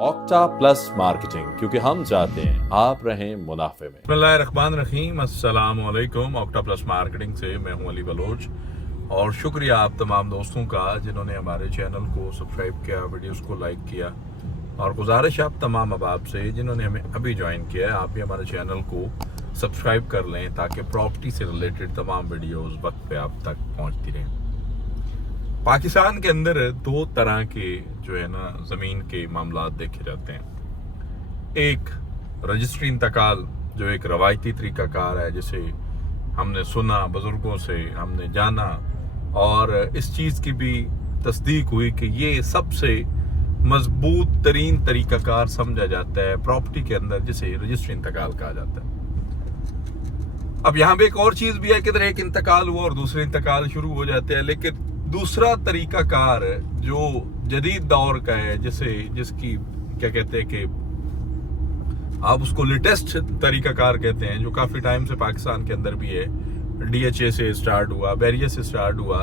Octa plus marketing, क्योंकि हम चाहते हैं आप रहें मुनाफे में। बिस्मिल्लाहिर्रहमानिर्रहीम, अस्सलाम वालेकुम। ऑक्टा प्लस मार्केटिंग से मैं हूं अली बलोच और शुक्रिया आप तमाम दोस्तों का जिन्होंने हमारे चैनल को सब्सक्राइब किया, वीडियोस को लाइक किया। और गुजारिश आप तमाम अहबाब से जिन्होंने हमें अभी ज्वाइन किया है, आप भी हमारे चैनल को सब्सक्राइब कर लें ताकि प्रॉपर्टी से रिलेटेड तमाम वीडियोस वक्त पे आप तक पहुंचती रहें। पाकिस्तान के अंदर दो तरह के जो है ना ज़मीन के मामलात देखे जाते हैं। एक रजिस्ट्री इंतकाल जो एक रवायती तरीक़ाकार है, जिसे हमने सुना, बुज़ुर्गों से हमने जाना और इस चीज़ की भी तस्दीक हुई कि ये सबसे मजबूत तरीन तरीक़ाकार समझा जाता है प्रॉपर्टी के अंदर, जिसे रजिस्ट्री इंतकाल कहा जाता है। अब यहाँ पे एक और चीज़ भी है कि इधर एक इंतकाल हुआ और दूसरे इंतकाल शुरू हो जाते हैं, लेकिन दूसरा तरीक़ाकार जो जदीद दौर का है, जिसकी क्या कहते हैं कि आप उसको लेटेस्ट तरीक़ाकार कहते हैं, जो काफ़ी टाइम से पाकिस्तान के अंदर भी है। DHA से स्टार्ट हुआ, बैरियर से स्टार्ट हुआ,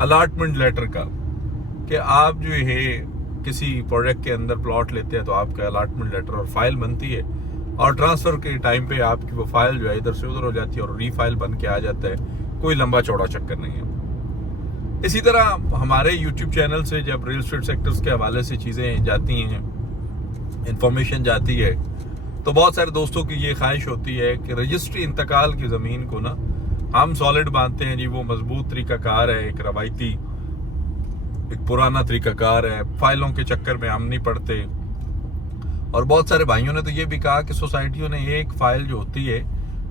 अलाटमेंट लेटर का, कि आप जो है किसी प्रोजेक्ट के अंदर प्लॉट लेते हैं तो आपका अलाटमेंट लेटर और फाइल बनती है और ट्रांसफ़र के टाइम पे आपकी वो फाइल जो है इधर से उधर हो जाती है और रीफाइल बन के आ जाता है। कोई लंबा चौड़ा चक्कर नहीं है। इसी तरह हमारे YouTube चैनल से जब रियल एस्टेट सेक्टर्स के हवाले से चीज़ें जाती हैं, इंफॉर्मेशन जाती है, तो बहुत सारे दोस्तों की ये ख्वाहिश होती है कि रजिस्ट्री इंतकाल की ज़मीन को ना हम सॉलिड मानते हैं जी, वो मजबूत तरीक़ाकार है, एक रवायती, एक पुराना तरीक़ाकार है, फाइलों के चक्कर में हम नहीं पड़ते। और बहुत सारे भाइयों ने तो ये भी कहा कि सोसाइटियों ने एक फ़ाइल जो होती है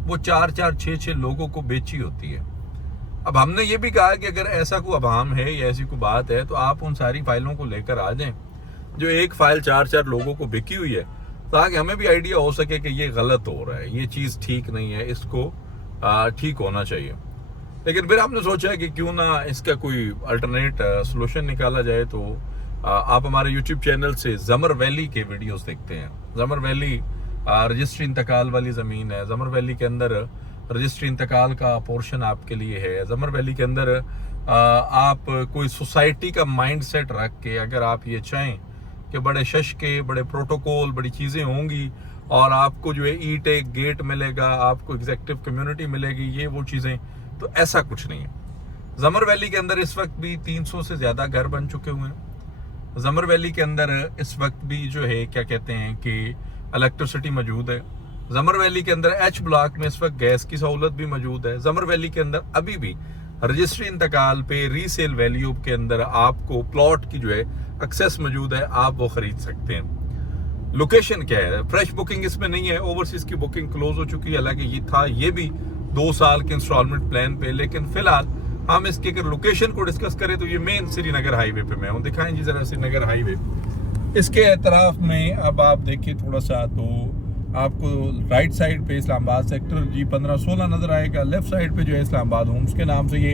वो 4-4, 6-6 लोगों को बेची होती है। अब हमने ये भी कहा कि अगर ऐसा कोई अभाम है या ऐसी कोई बात है तो आप उन सारी फाइलों को लेकर आ जाएं जो एक फ़ाइल 4-4 लोगों को बिकी हुई है, ताकि हमें भी आइडिया हो सके कि ये गलत हो रहा है, ये चीज़ ठीक नहीं है, इसको ठीक होना चाहिए। लेकिन फिर हमने सोचा कि क्यों ना इसका कोई अल्टरनेट सोल्यूशन निकाला जाए। तो आप हमारे YouTube चैनल से ज़मर वैली के वीडियोस देखते हैं। ज़मर वैली रजिस्ट्री इंतकाल वाली ज़मीन है। ज़मर वैली के अंदर रजिस्ट्री इंतकाल का पोर्शन आपके लिए है। ज़मर वैली के अंदर आप कोई सोसाइटी का माइंड सेट रख के, अगर आप ये चाहें कि बड़े शश के, बड़े प्रोटोकॉल, बड़ी चीज़ें होंगी और आपको जो है टेक गेट मिलेगा, आपको एग्जेक्टिव कम्युनिटी मिलेगी, ये वो चीज़ें, तो ऐसा कुछ नहीं है। ज़मर वैली के अंदर इस वक्त भी 300 से ज़्यादा घर बन चुके हुए हैं। ज़मर वैली के अंदर इस वक्त भी जो है क्या कहते हैं कि इलेक्ट्रिसिटी मौजूद है। ज़मर वैली के अंदर H ब्लॉक में इस वक्त गैस की सहूलत भी मौजूद है। ज़मर वैली के अंदर अभी भी रजिस्ट्री इंतकाल पे रीसेल वैल्यू के अंदर आपको प्लॉट की जो है एक्सेस मौजूद है, आप वो ख़रीद सकते हैं। लोकेशन क्या है? फ्रेश बुकिंग इसमें नहीं है, ओवरसीज़ की बुकिंग क्लोज हो चुकी है। हालांकि ये था ये भी 2 साल के इंस्टॉलमेंट प्लान पे, लेकिन फ़िलहाल हम इसके अगर लोकेशन को डिस्कस करें तो ये मेन श्रीनगर हाईवे पे मैं हूँ। दिखाएं जी ज़रा श्रीनगर हाईवे। इसके एतराफ़ में अब आप देखिए थोड़ा सा, तो आपको राइट साइड पे इस्लामाबाद सेक्टर G15-16 नज़र आएगा। लेफ्ट साइड पे जो है इस्लामाबाद होम्स के नाम से ये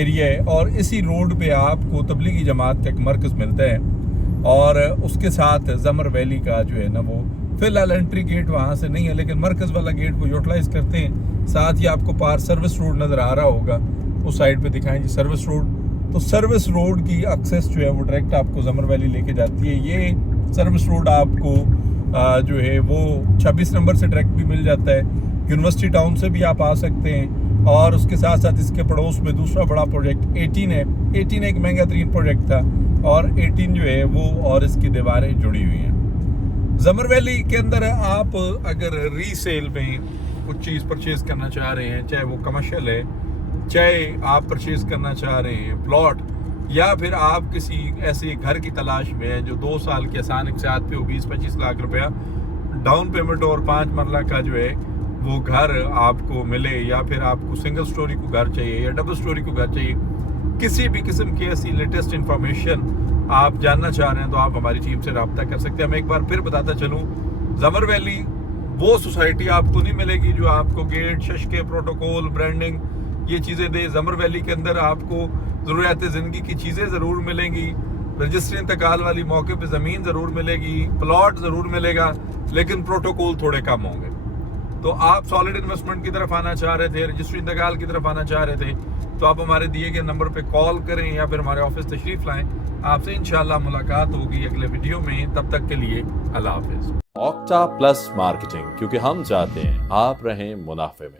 एरिया है और इसी रोड पे आपको तबलीगी जमात का एक मरकज़ मिलता है और उसके साथ ज़मर वैली का जो है ना वो फ़िलहाल एंट्री गेट वहाँ से नहीं है, लेकिन मरकज़ वाला गेट को यूटिलाइज़ करते हैं। साथ ही आपको पार सर्विस रोड नज़र आ रहा होगा, उस साइड पे दिखाएं जी सर्विस रोड। तो सर्विस रोड की एक्सेस जो है वो डायरेक्ट आपको ज़मर वैली लेके जाती है। ये सर्विस रोड आपको जो है वो 26 नंबर से डायरेक्ट भी मिल जाता है। यूनिवर्सिटी टाउन से भी आप आ सकते हैं और उसके साथ साथ इसके पड़ोस में दूसरा बड़ा प्रोजेक्ट 18 है। 18 एक महंगा तरीन प्रोजेक्ट था और 18 जो है वो और इसकी दीवारें जुड़ी हुई हैं। ज़मर वैली के अंदर आप अगर रीसेल में कुछ चीज़ परचेज़ करना चाह रहे हैं, चाहे वो कमर्शियल है, चाहे आप परचेज़ करना चाह रहे हैं प्लॉट, या फिर आप किसी ऐसे घर की तलाश में है जो 2 साल के आसान के साथ पे हो 20-25 लाख रुपया डाउन पेमेंट और 5 मरला का जो है वो घर आपको मिले, या फिर आपको सिंगल स्टोरी को घर चाहिए या डबल स्टोरी को घर चाहिए, किसी भी किस्म की ऐसी लेटेस्ट इंफॉर्मेशन आप जानना चाह रहे हैं तो आप हमारी टीम से रब्ता कर सकते हैं। मैं एक बार फिर बताता चलूँ, ज़मर वैली वो सोसाइटी आपको नहीं मिलेगी जो आपको गेट, शशके, प्रोटोकॉल, ब्रांडिंग ये चीज़ें दे। ज़मर वैली के अंदर आपको ज़रूरियात ज़िंदगी की चीज़ें ज़रूर मिलेंगी, रजिस्ट्री इंतकाल वाली मौके पे ज़मीन ज़रूर मिलेगी, प्लॉट ज़रूर मिलेगा, लेकिन प्रोटोकॉल थोड़े कम होंगे। तो आप सॉलिड इन्वेस्टमेंट की तरफ आना चाह रहे थे, रजिस्ट्री इंतकाल की तरफ आना चाह रहे थे, तो आप हमारे दिए गए नंबर पे कॉल करें या फिर हमारे ऑफिस तशरीफ़ लाएं। آپ سے انشاءاللہ ملاقات ہوگی اگلے ویڈیو میں. تب تک کے لیے اللہ حافظ. آکٹا پلس مارکیٹنگ، کیونکہ ہم چاہتے ہیں آپ رہیں منافع میں.